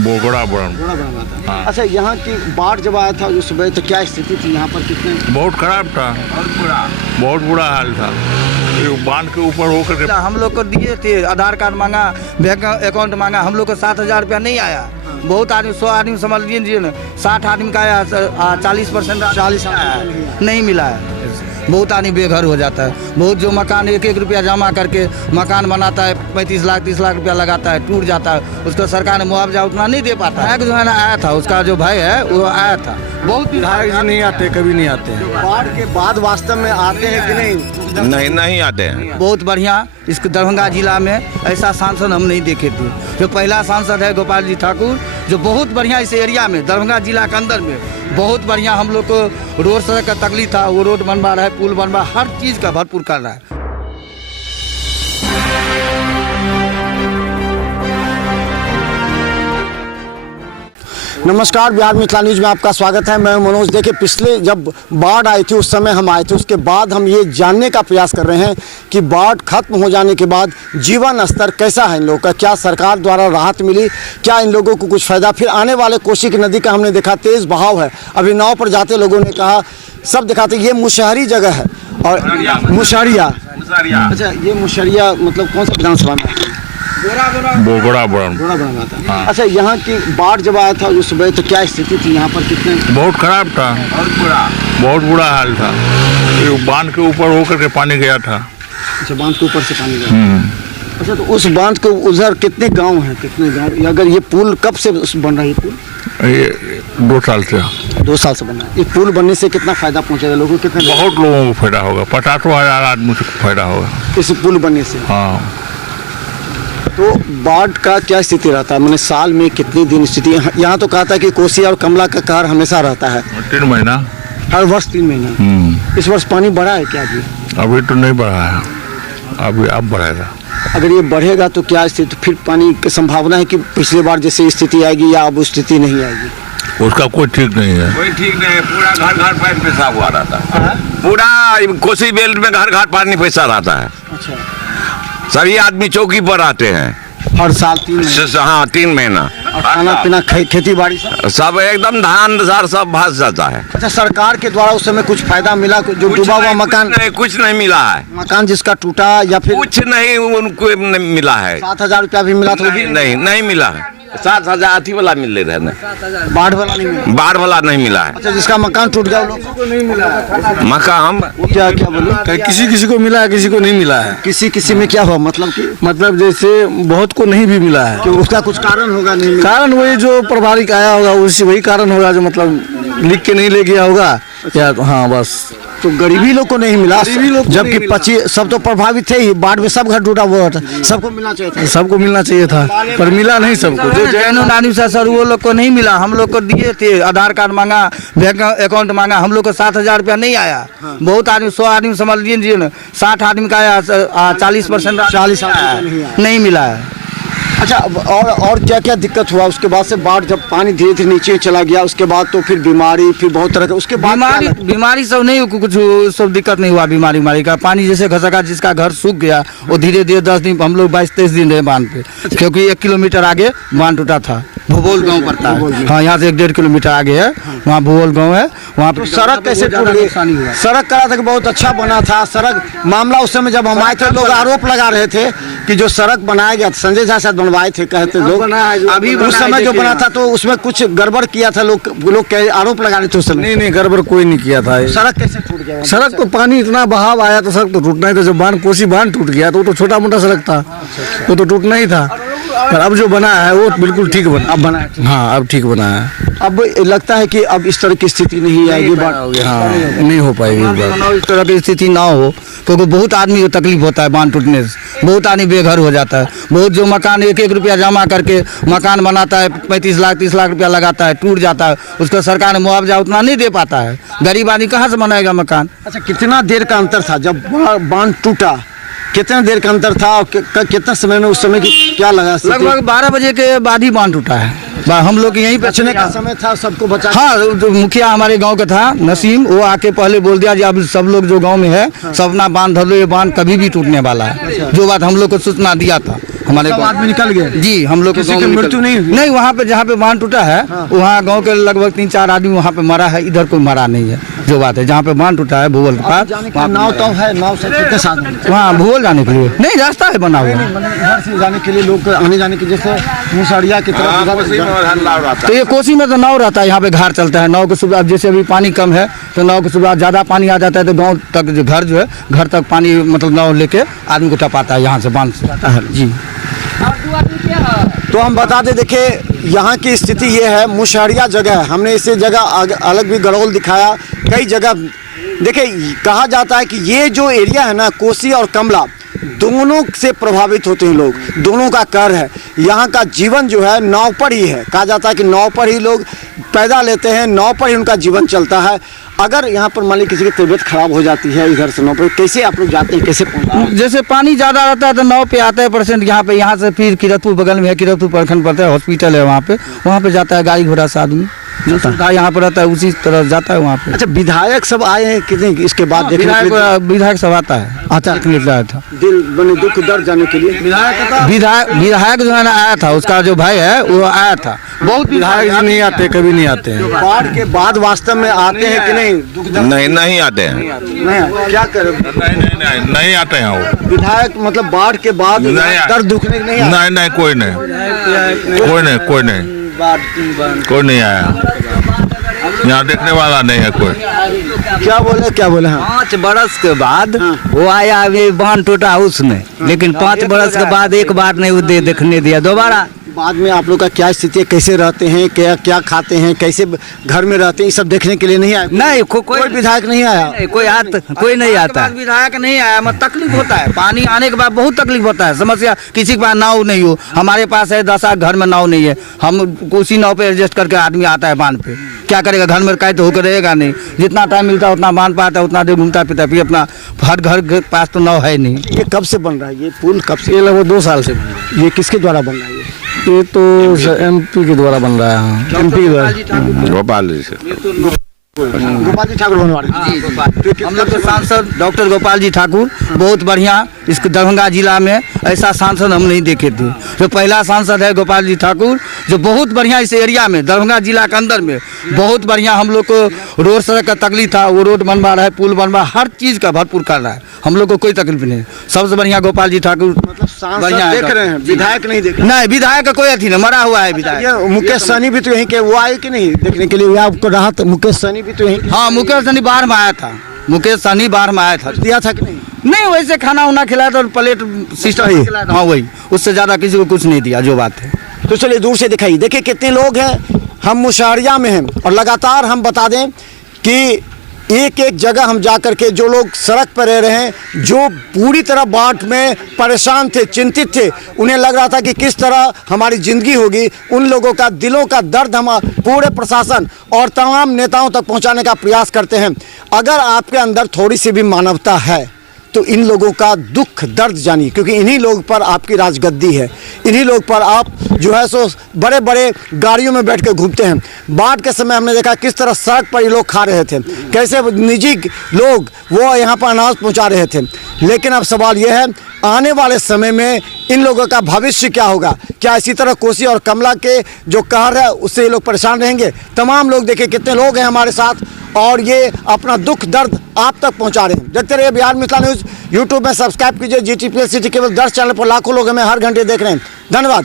बोगड़ा बड़ा था। अच्छा, यहाँ की बाढ़ जब आया था उस समय तो क्या स्थिति थी यहाँ पर? कितने? बहुत खराब था, बहुत बुरा हाल था। बांध के ऊपर होकर हम लोग को दिए थे, आधार कार्ड मांगा, बैंक अकाउंट मांगा, हम लोग को 7,000 रुपया नहीं आया। बहुत आदमी 100 आदमी समझ लीजिए ना, 60 आदमी का आया, 40% 40 नहीं मिला है। बहुत आदमी बेघर हो जाता है। बहुत जो मकान 1-1 रुपया जमा करके मकान बनाता है, 35 लाख 30 लाख रुपया लगाता है, टूट जाता है, उसको सरकार ने मुआवजा उतना नहीं दे पाता है। जो है ना आया था, उसका जो भाई है वो आया था। बहुत विधायक जी नहीं आते, कभी नहीं आते हैं। बाढ़ के बाद वास्तव में आते हैं कि नहीं? नहीं आते हैं। बहुत बढ़िया, इस दरभंगा जिला में ऐसा सांसद हम नहीं देखे थे। जो पहला सांसद है गोपाल जी ठाकुर, जो बहुत बढ़िया इस एरिया में दरभंगा जिला के अंदर में बहुत बढ़िया हम लोग को रोड सड़क का तकलीफ था, वो रोड बनवा रहा है, पुल बनवा, हर चीज़ का भरपूर कर रहा है। नमस्कार, बिहार मिथिला न्यूज में आपका स्वागत है। मैं मनोज। देखिए, पिछले जब बाढ़ आई थी उस समय हम आए थे, उसके बाद हम ये जानने का प्रयास कर रहे हैं कि बाढ़ खत्म हो जाने के बाद जीवन स्तर कैसा है इन लोगों का, क्या सरकार द्वारा राहत मिली, क्या इन लोगों को कुछ फ़ायदा। फिर आने वाले कोसी की नदी का हमने देखा तेज़ बहाव है, अभी नाव पर जाते लोगों ने कहा, सब दिखाते ये मुशहरी जगह है और मुशहरिया। अच्छा, ये मुशहरिया मतलब कौन सा विधानसभा में? बोगड़ा बड़ा था। अच्छा, यहाँ की बाढ़ जब आया था उस समय तो क्या स्थिति थी यहाँ पर? कितने? बहुत खराब था, बहुत बुरा हाल था। बांध के ऊपर होकर के पानी गया था। अच्छा, बांध के ऊपर से पानी गया। अच्छा, तो उस बांध के उधर कितने गांव हैं? कितने गांव? अगर ये पुल कब से बन रहा है? ये पुल ये 2 साल से 2 साल से बन रहा है। ये पुल बनने से कितना फायदा पहुँचेगा लोगों को? कितने? बहुत लोगों को फायदा होगा, 50,000 आदमी को फायदा होगा इस पुल बनने से। हाँ। तो बाढ़ का क्या स्थिति रहता है, मैंने साल में कितनी दिन स्थिति? यहाँ तो कहा था कि कोसी और कमला का कहर हमेशा रहता है, 3 महीना, हर वर्ष 3 महीना। इस वर्ष पानी बढ़ा है क्या? अभी तो नहीं बढ़ा है, अभी अब बढ़ेगा। अगर ये बढ़ेगा तो क्या स्थिति, फिर पानी की संभावना है कि पिछली बार जैसे स्थिति आएगी या अब स्थिति नहीं आएगी? उसका कोई ठीक नहीं है। कोई ठीक नहीं है। पूरा घर घर पानी पेशाब हुआ रहता है। पूरा कोसी बेल्ट में घर घर पानी पैसा रहता है। अच्छा, सभी आदमी चौकी पर आते हैं हर साल 3 महीना। हाँ, 3 महीना। और खाना पीना खेती बाड़ी सब एकदम धान सार सब भास जाता है। अच्छा, सरकार के द्वारा उस समय कुछ फायदा मिला? जो डूबा हुआ मकान, कुछ नहीं मिला है। मकान जिसका टूटा या फिर कुछ नहीं उनको नहीं मिला है। 7,000 रुपया भी मिला था? नहीं मिला है। 7,000 अथी वाला मिल रहे थे, बाढ़ वाला नहीं मिला। बाढ़ वाला नहीं मिला है। अच्छा, जिसका मकान टूट गया लोगों को नहीं मिला है मकान। हम क्या बोलूं, किसी को मिला है, किसी को नहीं मिला है। किसी में क्या हुआ मतलब जैसे बहुत को नहीं भी मिला है। कि उसका कुछ कारण होगा नहीं मिला। कारण वही जो प्रभारी आया होगा, उसी वही कारण होगा, जो मतलब लिख के नहीं ले गया होगा या। हाँ, बस। तो गरीबी लोग को नहीं मिला, जबकि 25 सब तो प्रभावित थे ही, बाढ़ में सब घर टूटा हुआ था, सबको मिलना चाहिए था। सबको मिलना चाहिए था, पर मिला नहीं सबको। जो जैन नानी सर वो लोग को नहीं मिला, हम लोग को दिए थे, आधार कार्ड मांगा, बैंक अकाउंट मांगा, हम लोग को 7,000 रुपया नहीं आया। बहुत आदमी 100 आदमी समझ लीजिए ना, 60 आदमी का आया, 40% 40 नहीं मिला है। अच्छा, और क्या क्या दिक्कत हुआ उसके बाद से? बाढ़ जब पानी धीरे धीरे नीचे चला गया उसके बाद तो फिर बीमारी, फिर बहुत तरह के उसके बाद बीमारी सब नहीं, कुछ सब दिक्कत नहीं हुआ। बीमारी का पानी जैसे घसका, जिसका घर सूख गया वो धीरे धीरे 10 दिन, हम लोग 22-23 दिन रहे बांध पे, क्योंकि 1 किलोमीटर आगे बांध टूटा था। भूगोल गांव पड़ता है। हाँ, यहाँ से 1-1.5 किलोमीटर आगे है, वहाँ भूगोल गांव है। वहाँ तो सड़क कैसे टूट गई? सड़क करा था कि बहुत अच्छा बना था सड़क। मामला उस समय जब हम आए थे, लोग आरोप लगा रहे थे कि जो सड़क बनाया गया, संजय झा साथ बनवाए थे कहते लोग। अभी उस समय जो बना था तो उसमें कुछ गड़बड़ किया था, लोग आरोप लगा रहे थे उस समय। नहीं, गड़बड़ कोई नहीं किया था। सड़क कैसे टूट गया? सड़क तो पानी इतना बहाव आया तो सड़क तो टूटना ही था। जब बांध कोसी बांध टूट गया तो वो तो छोटा मोटा सड़क था, वो तो टूटना ही था। पर अब जो बना है वो बिल्कुल ठीक बना। अब बना है। हाँ, अब ठीक बना है। अब लगता है कि अब इस तरह की स्थिति नहीं आएगी। हाँ, नहीं हो पाएगी इस तरह की स्थिति ना हो, क्योंकि बहुत आदमी को तकलीफ होता है बांध टूटने से। बहुत आदमी बेघर हो जाता है। बहुत जो मकान 1-1 रुपया जमा करके मकान बनाता है, 35 लाख 30 लाख रुपया लगाता है, टूट जाता है, उसको सरकार ने मुआवजा उतना नहीं दे पाता है। गरीब आदमी कहाँ से बनाएगा मकान? अच्छा, कितना देर का अंतर था जब बांध टूटा? कितना देर का अंतर था? कितना समय में उस समय की क्या लगा? लगभग 12 बजे के बाद ही बांध टूटा है। हम लोग यहीं बचने का समय था, सबको बचा। हाँ, मुखिया हमारे गांव का था नसीम, वो आके पहले बोल दिया कि अब सब लोग जो गांव में है सब अपना बांध धर लो, ये बांध कभी भी टूटने वाला है। जो बात हम लोग को सूचना दिया था, हमारे सब आदमी निकल गए? जी, हम लोग किसी की मृत्यु नहीं हुई? नहीं, वहाँ पे जहाँ पे बांध टूटा है वहाँ गांव के लगभग 3-4 आदमी वहाँ पे मरा है, इधर कोई मरा नहीं है। जो बात है, जहाँ पे बांध टूटा है भूगोल के पास, जाने का नाव तो है, नाव से कितने साधन? वहाँ भूगोल जाने के लिए नहीं रास्ता है बना हुआ। घर से जाने के लिए लोग आने जाने की, जैसे मुसहरिया की तरफ, तो ये कोसी में तो नाव रहता है, यहाँ पे घाट चलता है, नाव की सुविधा। अब जैसे अभी पानी कम है तो नाव की सुविधा, ज़्यादा पानी आ जाता है तो गांव तक जो है घर तक पानी मतलब नाव लेके आदमी को टपाता है, यहाँ से बांध से जाता है। जी, तो हम बता दें, देखिए यहाँ की स्थिति ये है, मुशहरिया जगह है, हमने इसे जगह अलग भी गड़ोल दिखाया, कई जगह। देखिए कहा जाता है कि ये जो एरिया है ना, कोसी और कमला दोनों से प्रभावित होते हैं लोग, दोनों का कर है। यहाँ का जीवन जो है नाव पर ही है, कहा जाता है कि नाव पर ही लोग पैदा लेते हैं, नाव पर ही उनका जीवन चलता है। अगर यहाँ पर मान ली किसी की तबीयत खराब हो जाती है इधर से नाव पर, कैसे आप लोग जाते हैं, कैसे पहुँचते हैं? जैसे पानी ज़्यादा रहता है तो नाव पे आता है पेशेंट यहाँ से फिर किरतपुर बगल में है, किरतपुर प्रखंड पड़ता है, हॉस्पिटल है वहाँ पे जाता है गाड़ी घोड़ा से आदमी, जो सुविधा यहाँ पर रहता है उसी तरह जाता है वहाँ पे। अच्छा, विधायक सब आए हैं कितने इसके बाद देखने के लिए? विधायक सब आता है, निकला था दिल बने दुख दर्द जाने के लिए। विधायक जो है ना आया था, उसका जो भाई है वो आया था। बहुत विधायक नहीं आते, कभी नहीं आते हैं। बाढ़ के बाद वास्तव में आते हैं कि नहीं? दुख दर्द नहीं आते हैं। नहीं, क्या करें? नहीं आते हैं वो विधायक मतलब बाढ़ के बाद दर्द दुखने नहीं आते? नहीं, कोई नहीं आया, यहाँ देखने वाला नहीं है कोई। क्या बोले? हाँ, 5 बरस के बाद वो आया, अभी बांध टूटा उसने, लेकिन 5 बरस के बाद एक बार नहीं वो देखने दिया दोबारा। बाद में आप लोग का क्या स्थिति है, कैसे रहते हैं, क्या खाते हैं, कैसे घर में रहते हैं, ये सब देखने के लिए नहीं आए? नहीं, कोई विधायक नहीं आया? कोई नहीं आता। विधायक नहीं आया, मतलब तकलीफ होता है, पानी आने के बाद बहुत तकलीफ होता है। समस्या किसी के पास नाव नहीं हो, हमारे पास है 10 घर में नाव नहीं है, हम उसी नाव पे एडजस्ट करके आदमी आता है बांध पे। क्या करेगा, घर में कैद होकर रहेगा नहीं, जितना टाइम मिलता है उतना बांध पाता है, उतना देर घूमता फिरता है। फिर अपना हर घर के पास तो नाव है नहीं। ये कब से बन रहा है ये पुल, कब से? ये लगभग 2 साल से। ये किसके द्वारा बन रहा है? ये तो MP के द्वारा बन रहा है, MP के द्वारा, गोपाल जी से। गोपाल जी ठाकुर बनवा रहे। हम लोग के सांसद डॉक्टर गोपाल जी ठाकुर बहुत बढ़िया, इस दरभंगा जिला में ऐसा सांसद हम नहीं देखे थे। जो पहला सांसद है गोपाल जी ठाकुर, जो बहुत बढ़िया इस एरिया में दरभंगा जिला के अंदर में बहुत बढ़िया हम लोग को रोड सड़क का तकलीफ था, वो रोड बनवा रहा है, पुल बनवा, हर चीज़ का भरपूर कर रहा है, हम लोग को कोई तकलीफ नहीं। सबसे बढ़िया गोपाल जी ठाकुर बढ़िया देख रहे हैं, विधायक नहीं देख रहे? नहीं, विधायक का कोई अथी नहीं, मरा हुआ है विधायक। ये मुकेश सहनी भी तो यहीं के, वो आए कि नहीं देखने के लिए? आपको रहा तो मुकेश सहनी भी तो यहीं? हाँ, मुकेश सहनी बाहर में आया था, मुकेश सहनी बाहर में आया था। दिया था कि नहीं? नहीं, वैसे खाना उना खिलाया था, प्लेट सिस्टम खिलाया था, हाँ वही, उससे ज़्यादा किसी को कुछ नहीं दिया, जो बात है। तो चलिए दूर से दिखाइए, देखिए कितने लोग हैं। हम मुशहरिया में हैं और लगातार हम बता दें कि एक जगह हम जा कर के जो लोग सड़क पर रह रहे हैं, जो पूरी तरह बाढ़ में परेशान थे, चिंतित थे, उन्हें लग रहा था कि किस तरह हमारी ज़िंदगी होगी, उन लोगों का दिलों का दर्द हम पूरे प्रशासन और तमाम नेताओं तक पहुंचाने का प्रयास करते हैं। अगर आपके अंदर थोड़ी सी भी मानवता है तो इन लोगों का दुख दर्द जानिए, क्योंकि इन्हीं लोग पर आपकी राजगद्दी है, इन्हीं लोग पर आप जो है सो बड़े बड़े गाड़ियों में बैठ के घूमते हैं। बाढ़ के समय हमने देखा किस तरह सड़क पर ये लोग खा रहे थे, कैसे निजी लोग वो यहाँ पर अनाज पहुँचा रहे थे। लेकिन अब सवाल ये है, आने वाले समय में इन लोगों का भविष्य क्या होगा? क्या इसी तरह कोसी और कमला के जो कहर है उससे ये लोग परेशान रहेंगे? तमाम लोग देखिए कितने लोग हैं हमारे साथ और ये अपना दुख दर्द आप तक पहुंचा रहे हैं। देखते रहिए बिहार मिथिला न्यूज़। यूट्यूब में सब्सक्राइब कीजिए, GTPL सिटी केवल 10 चैनल पर लाखों लोग हमें हर घंटे देख रहे हैं। धन्यवाद।